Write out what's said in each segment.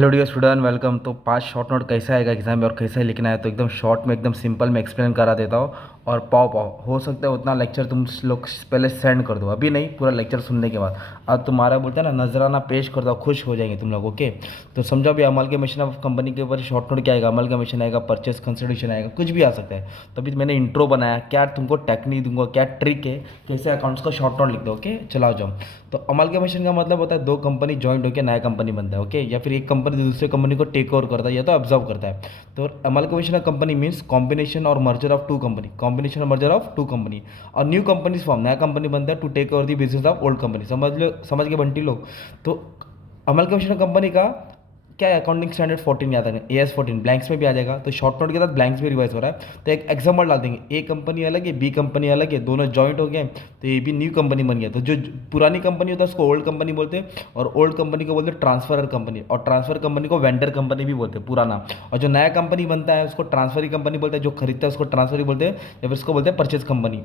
Hello dear student, welcome. तो 5 short note कैसा आएगा एग्जाम में और कैसे लिखना है, तो एकदम शॉर्ट में एकदम सिंपल में एक्सप्लेन करा देता हूँ। और पाओ पाओ हो सकता है उतना लेक्चर तुम लोग पहले सेंड कर दो, अभी नहीं, पूरा लेक्चर सुनने के बाद। अब तुम्हारा बोलते हैं ना, नजराना पेश कर दो, खुश हो जाएंगे तुम लोग। ओके, तो समझो अभी अमलगमेशन ऑफ कंपनी के ऊपर शॉर्ट नोट क्या आएगा, अमलगमेशन आएगा, परचेस कंसिडरेशन आएगा, कुछ भी आ सकता है। तो अभी मैंने इंट्रो बनाया, क्या तुमको टेक्निक दूंगा, क्या ट्रिक है, कैसे अकाउंट्स का शॉर्ट नोट लिख दो। ओके, चलाओ जाओ। तो अमलगमेशन का मतलब होता है दो कंपनी ज्वाइंट होकर नया कंपनी बनता है। ओके, या फिर एक कंपनी दूसरे कंपनी को टेक ओवर करता है या तो ऑब्जर्व करता है। तो amalgamation of company means combination और merger of two company, combination और मर्जर ऑफ टू कंपनी। और न्यू कंपनी फॉर्म, नया कंपनी बनता है to take over the business of old company. समझ लो, समझ के बंटी लोग। तो अमलगमेशन ऑफ कंपनी का क्या है, अकाउंटिंग स्टैंडर्ड 14 याद है, एएस 14 ब्लैंक्स में भी आ जाएगा। तो शॉर्ट नोट के साथ ब्लैंक्स भी रिवाइज हो रहा है। तो एक एग्जाम्पल डाल देंगे, ए कंपनी अलग है, बी कंपनी अलग है, दोनों जॉइंट हो गए, तो ये भी न्यू कंपनी बन गया। तो जो पुरानी कंपनी होता है उसको ओल्ड कंपनी बोलते हैं, और ओल्ड कंपनी को बोलते हैं ट्रांसफर कंपनी, और ट्रांसफर कंपनी को वेंडर कंपनी भी बोलते हैं पुराना। और जो नया कंपनी बनता है उसको ट्रांसफरी कंपनी बोलते हैं, जो खरीदता है उसको ट्रांसफरी बोलते हैं, या फिर उसको बोलते हैं परचेज कंपनी।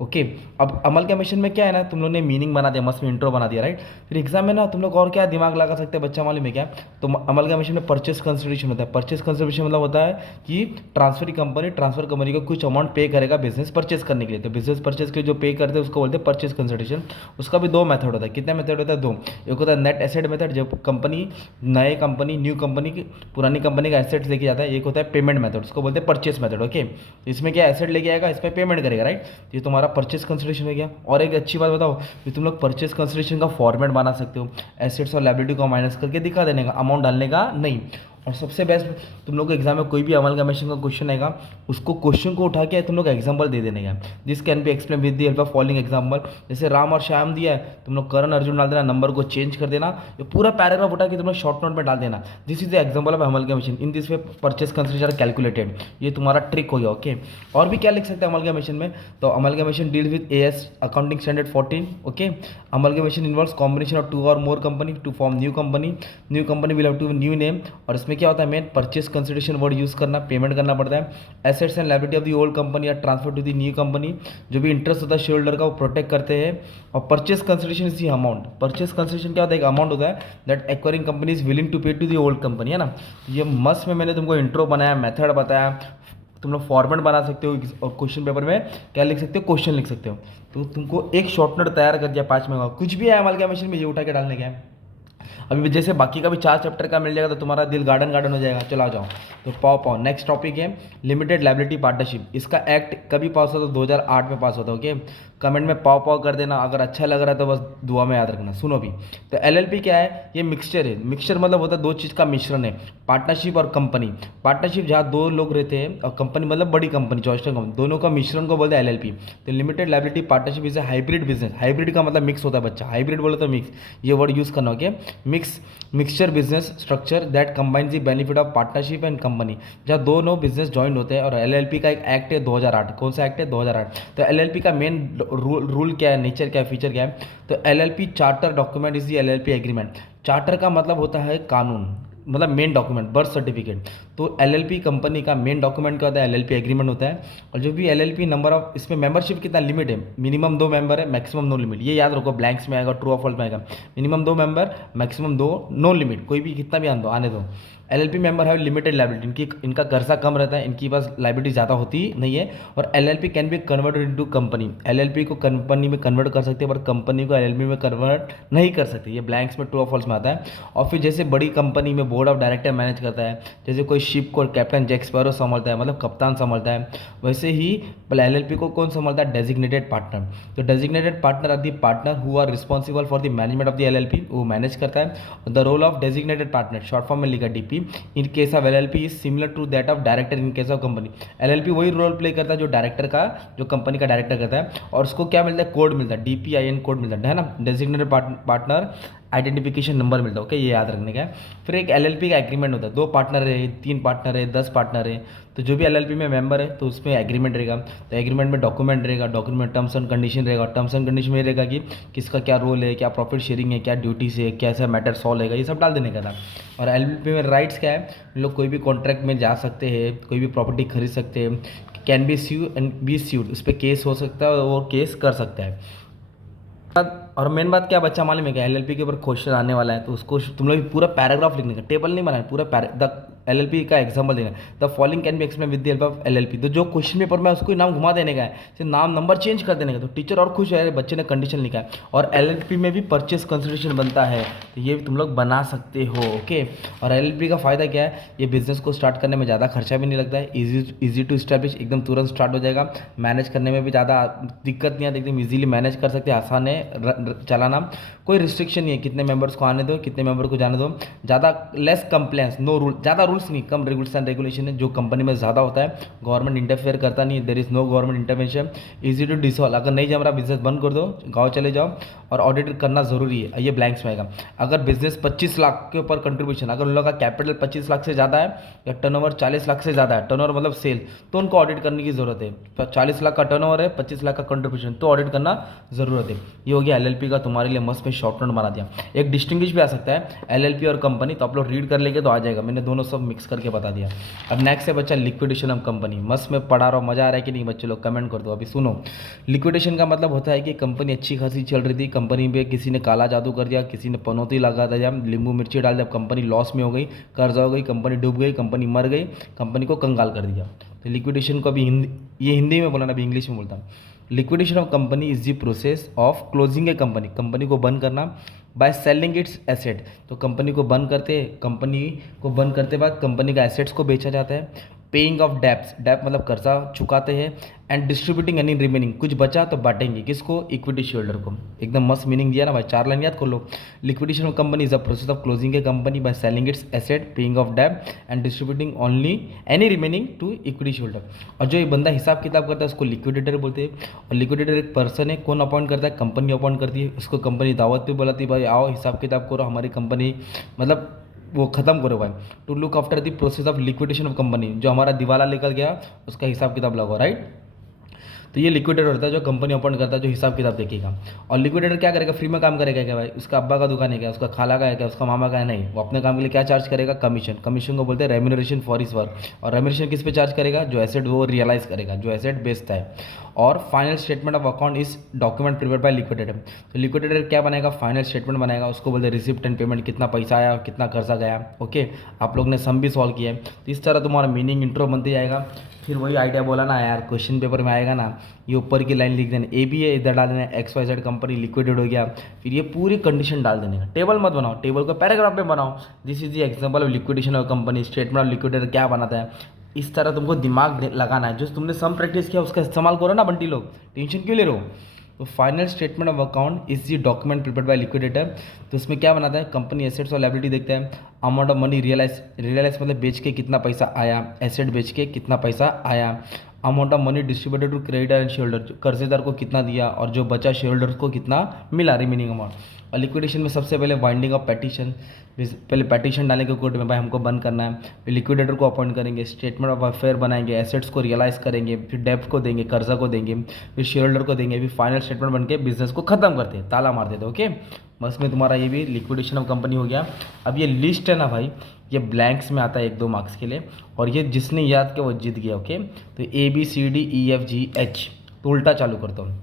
ओके, अब अमलगमेशन में क्या है ना, तुम लोग ने मीनिंग बना दिया, मस्त में इंट्रो बना दिया, राइट। फिर एग्जाम में ना तुम लोग और क्या दिमाग लगा सकते हैं, बच्चा मालूम है क्या। तो अमलगमेशन में परचेस कंसिडरेशन होता है। परचेस कंसिडरेशन मतलब होता है कि ट्रांसफर कंपनी को कुछ अमाउंट पे करेगा बिजनेस परचेस करने के लिए। तो बिजनेस परचेस के लिए जो पे करते हैं उसको बोलते हैं परचेस कंसिडरेशन। उसका भी दो मेथड होता है। कितने मेथड होता है, दो। एक होता है नेट एसेट मेथड, जब कंपनी न्यू कंपनी की पुरानी कंपनी का एसेट्स लेके जाता है। एक होता है पेमेंट मेथड, उसको बोलते हैं परचेस मेथड। ओके, इसमें क्या एसेट लेके आएगा, इस पर पेमेंट करेगा, राइट। ये तुम्हारा परचेस कंसिडरेशन हो गया। और एक अच्छी बात बताओ कि तुम लोग परचेस कंसिडरेशन का फॉर्मेट बना सकते हो, एसेट्स और लायबिलिटी को माइनस करके दिखा देने का, अमाउंट डालने का नहीं। और सबसे बेस्ट, तुम लोग को एग्जाम में कोई भी अमलगमेशन का क्वेश्चन आएगा, उसको क्वेश्चन को उठा के तुम लोग एग्जाम्पल दे देने का। This can be explain with the help of following example. जैसे राम और श्याम दिया है, तुम लोग करण अर्जुन डाल देना, नंबर को चेंज कर देना, ये पूरा पैराग्राफ उठा के तुम लोग शॉर्ट नोट में डाल देना। This is the example of amalgamation, in this way purchase consideration calculated. ये तुम्हारा ट्रिक हो गया। ओके, और भी क्या लिख सकते हैं अमलगमेशन में, तो amalgamation deal with AS accounting standard 14। Okay, amalgamation involves combination of two और more company to form new company. New company will have to new name. और इसमें क्या होता है, main purchase consideration word use करना, payment करना पड़ता है। Assets and liability of the old company are transfer to the new company. जो भी इंटरेस्ट होता है शेयर होल्डर का, वो प्रोटेक्ट करते हैं। और purchase consideration is the amount. Purchase consideration क्या होता है, एक अमाउंट होता है that acquiring company is willing to pay to the old company, है ना। ये मस्त में मैंने तुमको इंट्रो बनाया, मेथड बताया। तुम लोग फॉर्मेट बना सकते हो और क्वेश्चन पेपर में क्या लिख सकते हो, क्वेश्चन लिख सकते हो। तो तुमको एक शॉर्ट नोट तैयार कर दिया 5 में, कुछ भी है अमलगमेशन में, ये उठा के डालने का है। अभी जैसे बाकी का भी 4 चैप्टर का मिल जाएगा तो तुम्हारा दिल गार्डन गार्डन हो जाएगा। चलो आ जाओ। तो पाओ पाओ नेक्स्ट टॉपिक है लिमिटेड लायबिलिटी पार्टनरशिप। इसका एक्ट कभी पास होता है, 2008 में पास होता है। ओके, कमेंट में पाओ पाओ कर देना, अगर अच्छा लग रहा है तो बस दुआ में याद रखना। सुनो भी, तो एलएलपी क्या है, ये मिक्सचर है। मिक्सचर मतलब होता है दो चीज़ का मिश्रण है, पार्टनरशिप और कंपनी। पार्टनरशिप जहाँ दो लोग रहते हैं, और कंपनी मतलब बड़ी कंपनी, जॉइंट कंपनी, दोनों का मिश्रण को बोलते हैं एलएलपी। तो limited liability partnership is a hybrid business. Hybrid का मतलब मिक्स होता है बच्चा, हाइब्रिड बोले तो मिक्स, ये वर्ड यूज़ करना। Okay, mixture business structure that combines the benefit of partnership and company, जहाँ दोनों बिजनेस ज्वाइन होते हैं। और एलएलपी का एक एक्ट है 2008। कौन सा एक्ट है, 2008। तो एलएलपी का मेन रूल क्या है, नेचर क्या है, फीचर क्या है। तो LLP charter document is the LLP agreement. Charter का मतलब होता है कानून, मतलब मेन डॉक्यूमेंट, बर्थ सर्टिफिकेट। तो एलएलपी कंपनी का मेन डॉक्यूमेंट क्या होता है, एलएलपी एग्रीमेंट होता है। और जो भी एलएलपी नंबर ऑफ, इसमें मेंबरशिप कितना लिमिट है, मिनिमम 2 मेंबर है, मैक्सिमम नो लिमिट। ये याद रखो, ब्लैंक्स में आएगा, ट्रू और फॉल्स में आएगा। Minimum 2 member, maximum 2, no limit, कोई भी कितना भी आने दो। एलएलपी मेंबर है लिमिटेड लायबिलिटी, इनका कर्जा कम रहता है, इनकी पास लायबिलिटी ज़्यादा होती नहीं है। और LLP can be converted into company. LLP को कंपनी में कन्वर्ट कर सकते हैं, पर कंपनी को एलएलपी में कन्वर्ट नहीं कर सकते। ये ब्लैंक्स में ट्रू और फॉल्स में आता है। और फिर जैसे बड़ी कंपनी में बोर्ड ऑफ डायरेक्टर मैनेज करता है, जैसे कोई शिप को कैप्टन जैक स्पैरो संभालता है, मतलब कप्तान संभालता है, वैसे ही एलएलपी को कौन संभालता है, डेजिग्नेटेड पार्टनर। तो designated partner are the partner who are responsible for the management of the LLP, वो मैनेज करता है। The role of designated partner, short form में लिखा DP, in case of LLP is similar to that of director in case of company. LLP वही role play करता है जो director का, जो कंपनी का डायरेक्टर करता है। और उसको क्या मिलता है, कोड मिलता है, डीपीआईएन कोड मिलता है ना, डेजिग्नेटेड पार्टनर आइडेंटिफिकेशन नंबर मिलता है। ओके, ये याद रखने का है। फिर एक एलएलपी का एग्रीमेंट होता है, 2 पार्टनर है, 3 पार्टनर है, 10 पार्टनर है। तो जो भी एलएलपी में मेंबर है तो उसमें एग्रीमेंट रहेगा। तो एग्रीमेंट में डॉक्यूमेंट रहेगा, डॉक्यूमेंट टर्म्स एंड कंडीशन रहेगा। टर्म्स एंड कंडीशन में रहेगा कि किसका क्या रोल है, क्या प्रॉफिट शेयरिंग है, क्या ड्यूटीज है, कैसा मैटर सॉल्व है, ये सब डाल देने का था। और एलएलपी में राइट्स क्या है, लोग कोई भी कॉन्ट्रैक्ट में जा सकते हैं, कोई भी प्रॉपर्टी खरीद सकते हैं, can be sue and be sued, उस पर केस हो सकता है, वो केस कर सकता है। और मेन बात क्या बच्चा मालूम है क्या, एलएलपी के ऊपर क्वेश्चन आने वाला है तो उसको तुम लोग पूरा पैराग्राफ लिखने का, टेबल नहीं बनाना, पूरा द एलएलपी का एग्जांपल देना, the following can be explain with the help of LLP. तो जो क्वेश्चन पेपर में उसको नाम घुमा देने का है, सिर्फ नाम नंबर चेंज कर देने का, तो टीचर और खुश है बच्चे ने कंडीशन लिखा है। और एलएलपी में भी परचेस कंसिडरेशन बनता है, तो ये भी तुम लोग बना सकते हो। ओके, और एलएलपी का फ़ायदा क्या है, ये बिजनेस को स्टार्ट करने में ज़्यादा खर्चा भी नहीं लगता है, इजी टू स्टैब्लिश, एकदम तुरंत स्टार्ट हो जाएगा, मैनेज करने में भी ज़्यादा दिक्कत नहीं आती, एकदम ईजिली मैनेज कर सकते हैं, आसान है चलाना, कोई रिस्ट्रिक्शन नहीं है, कितने मेंबर्स को आने दो, कितने मेंबर को जाने दो, ज़्यादा लेस कंप्लेंस, नो रूल, ज़्यादा रूल्स नहीं, कम रूल्स एंड रेगुलेशन है जो कंपनी में ज़्यादा होता है, गवर्नमेंट इंटरफेयर करता नहीं, there is no government intervention, easy to dissolve, अगर नहीं जम रहा बिजनेस बंद कर दो, गाँव चले जाओ, और ऑडिट करना ज़रूरी है, ये ब्लैंक्स में आएगा। अगर बिजनेस 25 लाख के ऊपर कंट्रीब्यूशन, अगर उन लोगों का कैपिटल 25 लाख से ज़्यादा है या टर्नओवर 40 लाख से ज़्यादा है, टर्नओवर मतलब सेल, तो उनको ऑडिट करने की ज़रूरत है। तो 40 लाख का टर्नओवर है, 25 लाख का कंट्रीब्यूशन, तो ऑडिट करना ज़रूरत है। ये हो गया एलएलपी का तुम्हारे लिए मस्त में शॉर्ट नोट बना दिया। एक डिस्टिंग्विश भी आ सकता है एलएलपी और कंपनी, तो आप लोग रीड कर लेंगे तो आ जाएगा, मैंने दोनों सब मिक्स करके बता दिया। अब नेक्स्ट है बच्चा लिक्विडेशन ऑफ कंपनी। मस्त में पढ़ा रहा हूँ, मजा आ रहा है कि नहीं बच्चे लोग, कमेंट कर दो। अभी सुनो, लिक्विडेशन का मतलब होता है कि कंपनी अच्छी खासी चल रही थी, कंपनी पे किसी ने काला जादू कर दिया, किसी ने पनौती लगा दिया, नींबू मिर्ची डाल दिया, कंपनी लॉस में हो गई, कर्जा हो गई, कंपनी डूब गई, कंपनी मर गई, कंपनी को कंगाल कर दिया। तो लिक्विडेशन को अभी ये हिंदी में बोला ना, अभी इंग्लिश में बोलता हूँ। Liquidation of company is the process of closing a company, company को बंद करना, बाय सेलिंग इट्स एसेट, तो कंपनी को बंद करते बाद कंपनी का एसेट्स को बेचा जाता है, पेइंग ऑफ डेप्स, डेप मतलब कर्जा चुकाते हैं, एंड डिस्ट्रीब्यूटिंग एनी रिमेनिंग, कुछ बचा तो बांटेंगे किसको, इक्विटी शेयरहोल्डर को। एकदम मस्त मीनिंग दिया ना भाई, 4 लाइन याद कर लो। Liquidation of company is the process of closing a company by selling its asset, paying off debt and distributing only any remaining to equity shareholder. और जो ये बंदा हिसाब किताब करता है उसको लिक्विडेटर बोलते हैं। और लिक्विडेटर एक पर्सन है, कौन अपॉइंट करता है, कंपनी अपॉइंट करती है, उसको कंपनी दावत पे बुलाती है, भाई आओ हिसाब किताब करो, हमारी कंपनी मतलब वो ख़त्म करो भाई, to look after the process of liquidation of company, जो हमारा दिवाला निकल गया उसका हिसाब किताब लगाओ, राइट। तो ये लिक्विडेटर होता है जो कंपनी अपॉइंट करता है, जो हिसाब किताब देखेगा। और लिक्विडेटर क्या करेगा, फ्री में काम करेगा क्या भाई, उसका अब्बा का दुकान है क्या, उसका खाला का है क्या, उसका मामा का है, नहीं, वो अपने काम के लिए क्या चार्ज करेगा, कमीशन, कमीशन को बोलते हैं रेम्यूनरेशन फॉर हिज वर्क। और रेम्यूनरेशन किस पे चार्ज करेगा, जो एसेट वो रियलाइज करेगा, जो एसेट बेचता है। और फाइनल स्टेटमेंट ऑफ अकाउंट इस डॉक्यूमेंट प्रिपेयर बाय लिक्विडेटर। तो लिक्विडेटर क्या बनाएगा, फाइनल स्टेटमेंट बनाएगा, उसको बोलते हैं रिसिप्ट एंड पेमेंट, कितना पैसा आया और कितना कर्जा गया। ओके, आप लोग ने सम भी सॉल्व किया है, तो इस तरह तुम्हारा मीनिंग इंट्रो बनते जाएगा। फिर वही आइडिया बोला ना यार, क्वेश्चन पेपर में आएगा ना, ये ऊपर की लाइन लिख देना, ए बी है, इधर डाल देना XYZ कंपनी लिक्विडेड हो गया, फिर ये पूरी कंडीशन डाल देने का। टेबल मत बनाओ, टेबल को पैराग्राफ में बनाओ, this is the example of liquidation of company, statement of liquidator क्या बनाता है, इस तरह तुमको दिमाग लगाना है। जो तुमने सम प्रैक्टिस किया उसका इस्तेमाल करो ना बंटी लोग, टेंशन क्यों ले रहे हो। तो final statement of account is the document prepared by liquidator. तो इसमें क्या बनाता है, कंपनी एसेट्स और लायबिलिटी देखता है, अमाउंट ऑफ मनी रियलाइज मतलब बेच के कितना पैसा आया, एसेट बेच के कितना पैसा आया, amount of money distributed to creditor and share holder, कर्जेदार को कितना दिया और जो बचा शेयर होल्डर को कितना मिला, रिमेनिंग अमाउंट। और लिक्विडेशन में सबसे पहले बाइंडिंग ऑफ पेटिशन, पहले पेटिशन डालेंगे कोर्ट में, भाई हमको बंद करना है, फिर लिक्विडेटर को अपॉइंट करेंगे, स्टेटमेंट ऑफ अफेयर बनाएंगे, एसेट्स को रियलाइज करेंगे, फिर डेब्ट को देंगे, कर्जा को देंगे, फिर शेयर होल्डर को देंगे, फिर फाइनल स्टेटमेंट बन के बिजनेस को खत्म करते हैं, ताला मार देते हैं। ओके, बस में तुम्हारा ये भी लिक्विडेशन ऑफ कंपनी हो गया। अब ये लिस्ट है ना भाई, ये ब्लैंक्स में आता है 1-2 मार्क्स के लिए, और ये जिसने याद किया वो जीत गया। ओके, तो ABCDEFGH, तो उल्टा चालू करता हूँ।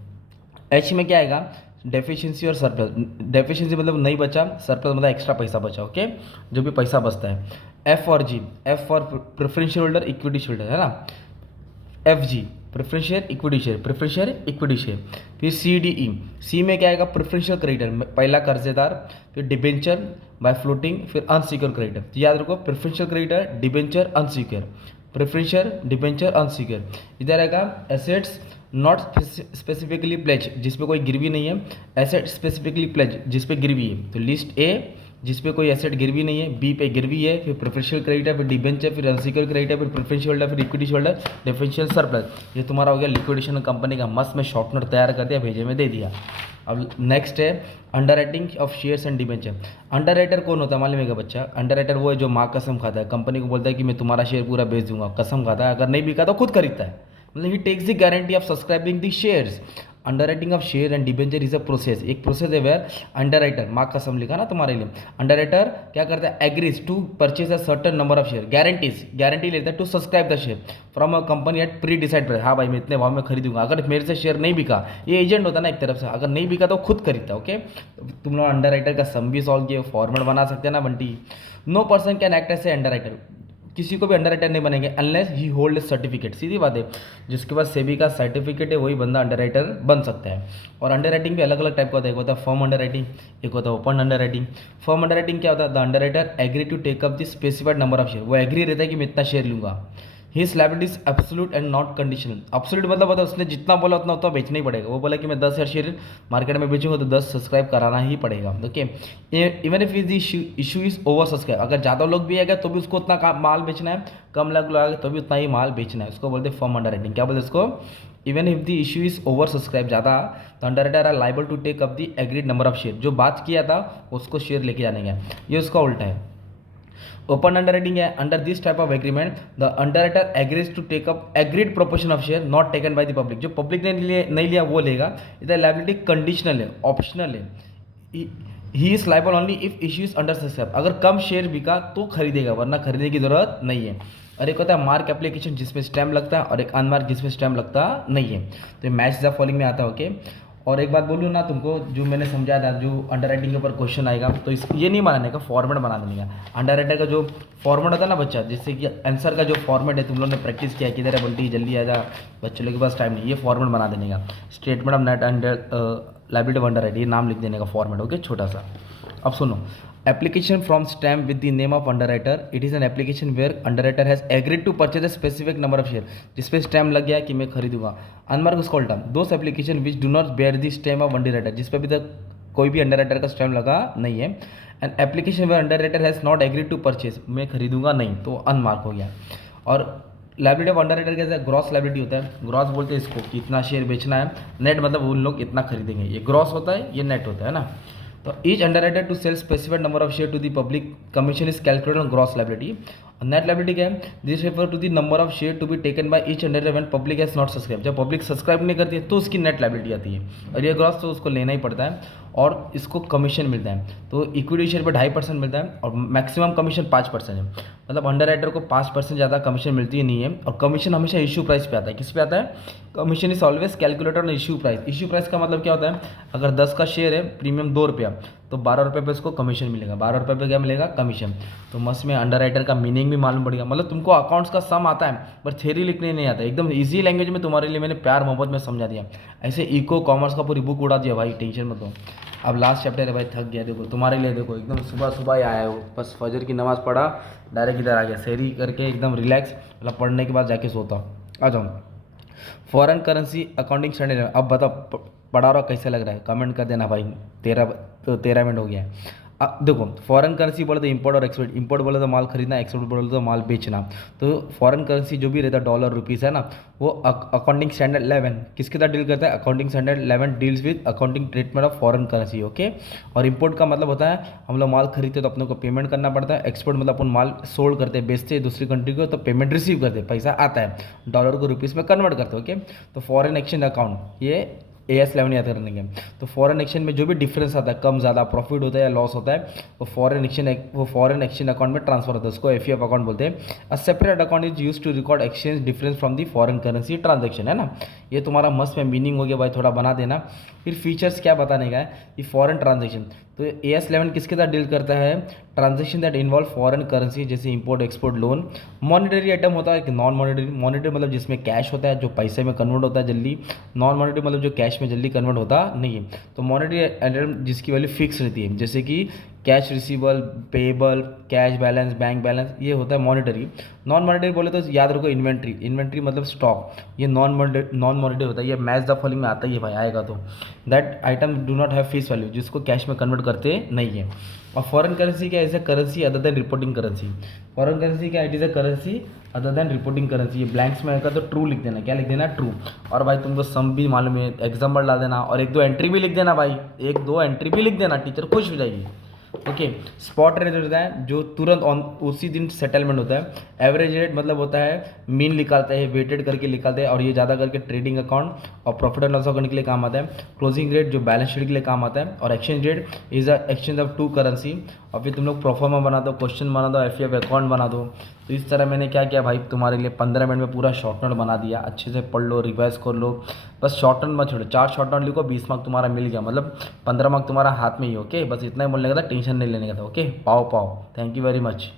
एच में क्या आएगा, डेफिशिएंसी और सरप्लस। डेफिशिएंसी मतलब नहीं बचा, सरप्लस मतलब एक्स्ट्रा पैसा बचा। ओके, जो भी पैसा बचता है। एफ और G, F for preferential holder, equity holder है ना, FG preference share, equity share, preference share, equity share. फिर CDE, सी में क्या आएगा, प्रेफरेंशियल क्रेडिटर, पहला कर्जेदार, फिर डिबेंचर बाय फ्लोटिंग, फिर अनसिक्योर क्रेडिटर। तो याद रखो, preferential creditor, debenture, unsecure, preferential, debenture, unsecure. इधर आएगा एसेट्स नॉट स्पेसिफिकली प्लेज, जिस पे कोई गिरवी नहीं है, एसेट स्पेसिफिकली प्लेज, जिस पे गिरवी है। तो लिस्ट A जिस पे कोई एसेट गिरवी नहीं है, B पे गिरवी है, फिर प्रेफरेंशियल क्रेडिटर, फिर डिबेंचर, फिर अनसिक्योर क्रेडिटर, फिर प्रेफरेंशियल होल्डर, फिर इक्विटी होल्डर, डिफरेंशियल सरप्लस। ये तुम्हारा हो गया लिक्विडेशन कंपनी का। मस्त में शॉर्ट नोट तैयार कर दिया, भेजे में दे दिया। अब नेक्स्ट है under writing of shares and debenture. Under writer कौन होता है मालूम है क्या बच्चा, अंडर राइटर वो है जो माँ कसम खाता है, कंपनी को बोलता है कि मैं तुम्हारा शेयर पूरा बेच दूंगा, कसम खाता है, अगर नहीं बिका तो खुद खरीदता है, मतलब he takes the guarantee of subscribing the shares. Underwriting of share and debenture is a process, एक प्रोसेस है वेयर अंडर राइटर, मार्क का सम लिखा ना तुम्हारे लिए, अंडर राइटर क्या करता है, agrees to purchase a certain number of share, guarantee लेता है to subscribe the share from a company at pre decide price, हाँ भाई मैं इतने भाव में खरीदूंगा, अगर मेरे से शेयर नहीं बिका, ये एजेंट होता है ना एक तरफ से, अगर नहीं बिका तो खुद खरीदता है, ओके। तुम लोग अंडर राइटर का सम भी सॉल्व किए, फॉर्मेट बना सकते हैं ना Bunty. No person can act as a underwriter, किसी को भी अंडर राइटर नहीं बनेंगे अनलेस ही होल्ड सर्टिफिकेट, सीधी बात है, जिसके पास सेबी का सर्टिफिकेट है वही बंदा अंडर राइटर बन सकता है। और अंडर राइटिंग भी अलग अलग टाइप का होता है, एक होता है फर्म अंडर राइटिंग, एक होता है open underwriting. Firm underwriting क्या होता है, the underwriter agree to take up the specified number of share, वो एग्री रहता है कि मैं इतना शेयर लूंगा। His liability is absolute and not conditional, absolute मतलब होता है उसने जितना बोला उतना उतना बेचना ही पड़ेगा, वो बोला कि मैं 10,000 शेयर मार्केट में बेचूंगा तो 10 सब्सक्राइब कराना ही पड़ेगा, okay. Even if is issue is over subscribe, अगर ज़्यादा लोग भी आएगा तो भी उसको उतना माल बेचना है, कम लोग आएगा तो भी उतना ही माल बेचना है, उसको बोलते हैं फर्म अंडर राइटिंग। क्या बोलते हैं उसको, even if the issue is oversubscribe, ज़्यादा तो underwriter are liable to take up the agreed number of share, जो बात किया था उसको शेयर लेके जाने का, ये उसका उल्टा है। ओपन अंडरराइटिंग है, under this type of agreement the underwriter agrees to take up agreed proportion of share not taken by the public, जो पब्लिक ने नहीं लिया वो लेगा, इधर लायबिलिटी कंडीशनल है, ऑप्शनल है, he is liable only if issues under subscribe, अगर कम शेयर बिका तो खरीदेगा वरना खरीदने की जरूरत नहीं है। और एक होता है मार्क एप्लीकेशन जिसमें स्टैम्प लगता है और एक अनमार्क जिसमें स्टैम्प लगता नहीं है, तो ये मैच द फॉलोइंग में आता है, ओके। और एक बात बोलूँ ना तुमको, जो मैंने समझाया था, जो अंडर राइटिंग के ऊपर क्वेश्चन आएगा तो इस ये नहीं बनाने का, फॉर्मेट बना देने का, अंडर राइटर का जो फॉर्मेट होता है ना बच्चा, जिससे कि आंसर का जो फॉर्मेट है तुम लोगों ने प्रैक्टिस किया, किधर है बोलती जल्दी आ जा, बच्चों के पास टाइम नहीं, ये फॉर्मेट बना देने का, statement of net under liability of under writing, ये नाम लिख देने का फॉर्मेट, ओके, छोटा सा। अब सुनो, application from stamp with the name of underwriter, it is an application where underwriter has agreed to purchase a specific number of share, जिसपे स्टैम्प लग गया कि मैं खरीदूंगा। अनमार्क उसका उल्टा, those application which do not bear the stamp of underwriter, जिस पे अभी तक कोई भी अंडरराइटर का स्टैम्प लगा नहीं है। And application where underwriter has not agreed to purchase, मैं खरीदूंगा नहीं, तो अनमार्क हो गया। और लायबिलिटी ऑफ अंडरराइटर कैसा है, ग्रॉस लायबिलिटी होता है, ग्रॉस बोलते हैं इसको कि इतना शेयर बेचना है, नेट मतलब उन लोग इतना खरीदेंगे, ये ग्रॉस होता है, ये नेट होता है ना। तो each underwriter to sell specified number of share to the public commission is calculated on gross liability. Net liability क्या है, this refer to the number of share to be taken by each underwriter when public has not subscribe, जब public subscribe नहीं करती है तो उसकी net liability आती है, और ये ग्रॉस तो उसको लेना ही पड़ता है, और इसको कमीशन मिलता है, तो इक्विटी शेयर पर 2.5% मिलता है और मैक्सिमम कमीशन 5% है, मतलब अंडरराइटर को 5% ज़्यादा कमीशन मिलती है नहीं है। और कमीशन हमेशा इशू प्राइस पे आता है, किस पे आता है, commission is always calculated on issue price. Issue price का मतलब क्या होता है, अगर 10 का शेयर है, प्रीमियम 2 रुपया, तो 12 रुपये पे उसको कमीशन मिलेगा, 12 रुपये पे क्या मिलेगा, कमीशन। तो मस्त में अंडरराइटर का मीनिंग भी मालूम पड़ेगा, मतलब तुमको अकाउंट्स का सम आता है पर थ्योरी लिखने नहीं आता, एकदम ईजी लैंग्वेज में तुम्हारे लिए मैंने प्यार मोहब्बत में समझा दिया, ऐसे इको कॉमर्स का पूरी बुक उड़ा दिया भाई, टेंशन मत लो। अब लास्ट चैप्टर है भाई, थक गया, देखो तुम्हारे लिए, देखो एकदम सुबह सुबह ही आया हो, बस फजर की नमाज़ पढ़ा, डायरेक्ट इधर आ गया, सहरी करके एकदम रिलैक्स, मतलब पढ़ने के बाद जाके सोता। आ जाऊँ, फॉरेन करेंसी अकाउंटिंग स्टैंडर्ड, अब बताओ पढ़ा रहा कैसे लग रहा है, कमेंट कर देना भाई, 13 मिनट हो गया है। अब देखो, फॉरेन करेंसी बोले तो इंपोर्ट और एक्सपोर्ट, इंपोर्ट बोले तो माल खरीदना, एक्सपोर्ट बोले तो माल बेचना, तो फॉरेन करेंसी जो भी रहता है डॉलर रुपीज़ है ना, वो अकाउंटिंग स्टैंडर्ड 11 किसके साथ डील करता है, accounting standard 11 deals with accounting treatment of foreign currency, okay. और इंपोर्ट का मतलब होता है हम लोग माल खरीदते तो अपने को पेमेंट करना पड़ता है, एक्सपोर्ट मतलब अपन माल सोल्ड करते हैं, बेचते हैं दूसरी कंट्री को, तो पेमेंट रिसीव करते हैं, पैसा आता है, डॉलर को रुपीज़ में कन्वर्ट करते हैं, ओके। तो फॉरेन एक्सचेंज अकाउंट, ये AS11 याद करने के। तो फॉरेन एक्सचेंज में जो भी डिफरेंस आता है, कम ज़्यादा प्रॉफिट होता है या लॉस होता है, वो फॉरेन एक्सचेंज अकाउंट में ट्रांसफर होता है, उसको FEF अकाउंट बोलते हैं। A separate account is use to record exchange difference from the foreign currency transaction, है ना। ये तुम्हारा मस्त में मीनिंग हो गया भाई, थोड़ा बना देना। फिर फीचर्स क्या बताने का है, ये फॉरेन ट्रांजेक्शन, तो AS11 किसके साथ डील करता है, transaction that involve foreign currency, जैसे import export loan. Monetary item होता है कि नॉन मॉनिटरी, मॉनिटरी मतलब जिसमें कैश होता है, जो पैसे में कन्वर्ट होता है जल्दी, नॉन मॉनिटरी मतलब जो कैश में जल्दी कन्वर्ट होता नहीं है। तो मॉनिटरी आइटम जिसकी वैल्यू फिक्स रहती है, जैसे कि cash receivable, payable, cash balance, bank balance, ये होता है मॉनिटरी। नॉन मॉनिटरी बोले तो याद रखो इन्वेंट्री, इन्वेंट्री मतलब स्टॉक, ये नॉन मॉनिटरी होता है, ये मैच द फॉलोइंग में आता ही है भाई, आएगा तो। That item do not have face value, जिसको कैश में कन्वर्ट करते नहीं है। और फॉरेन करेंसी क्या, ऐसे currency other than reporting currency, foreign currency क्या, it is a currency other than reporting currency. ये ब्लैंक्स में आएगा तो ट्रू लिख देना, क्या लिख देना, ट्रू। और भाई तुमको सम भी मालूम है, एग्जाम्पल डाल देना, और 1-2 एंट्री भी लिख देना भाई, 1-2 एंट्री भी लिख देना, टीचर खुश हो जाएगी। ओके। स्पॉट रेट होता है जो तुरंत ऑन उसी दिन सेटलमेंट होता है। एवरेज रेट मतलब होता है मीन निकालते हैं, वेटेड करके निकालते हैं, और ये ज़्यादा करके ट्रेडिंग अकाउंट और प्रॉफिट एंड लॉस अकाउंट के लिए काम आता है। क्लोजिंग रेट जो बैलेंस शीट के लिए काम आता है। और exchange rate is the exchange of two currency. और फिर तुम लोग प्रोफार्मा बना दो, क्वेश्चन बना दो, एफ अकाउंट बना दो। तो इस तरह मैंने क्या किया भाई, तुम्हारे लिए 15 मिनट में पूरा शॉर्ट नोट बना दिया। अच्छे से पढ़ लो, रिवाइज कर लो, बस शॉर्ट नोट मत छोड़ो। 4 शॉर्ट नोट लिखो, 20 मार्क तुम्हारा मिल गया, मतलब 15 मार्क तुम्हारा हाथ में ही। ओके, बस इतना ही बोलने का था, टेंशन नहीं लेने का था। ओके, पाओ पाओ। Thank you very much.